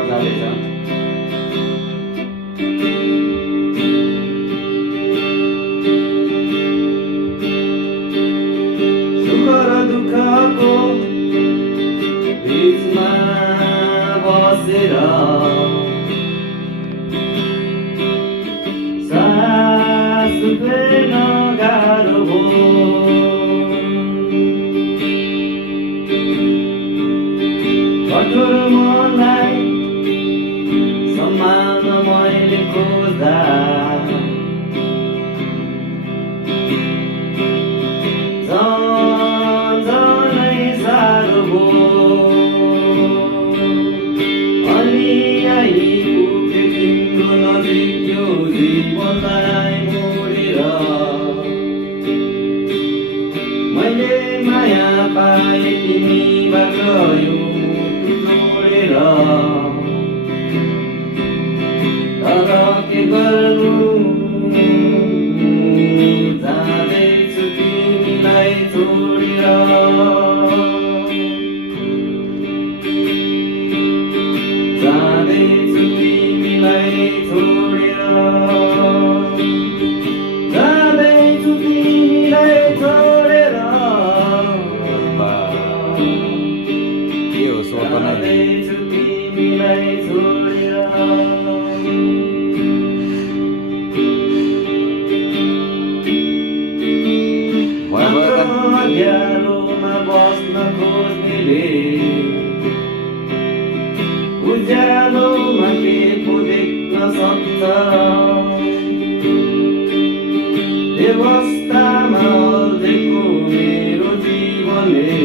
आवाज जाँदैछ। सुख र दुःखको बीचमा बसेर सास फेर्न गाह्रो भयो। कठोर मनलाई सम्मान मैले खोज्दा झनै साह्रो भयो। अनि आइपुग्यो तिम्रो नजिक यो जीवनलाई मोडेर। मैले माया पाएँ तिमीबाट यो जोडेर। तर के गर्नु जाँदैछु तिमीलाई छोडेर। जाँदैछु तिमीलाई छोडेर। जाँदैछु तिमीलाई छोडेर। के हो स्वर पनि जाँदैछु तिमीलाई छोडेर। अँध्यारोमा बस्न खोज्नेले उज्यालोमा के पो देख्न सक्छ। व्यवस्थामा अल्झेको मेरो जीवनले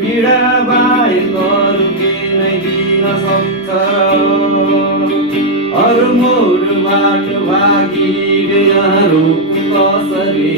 पीडा बाहेक अरू के नै दिन सक्छ। अरू मोड बाटो भागी गएर रोक्नु कसरी।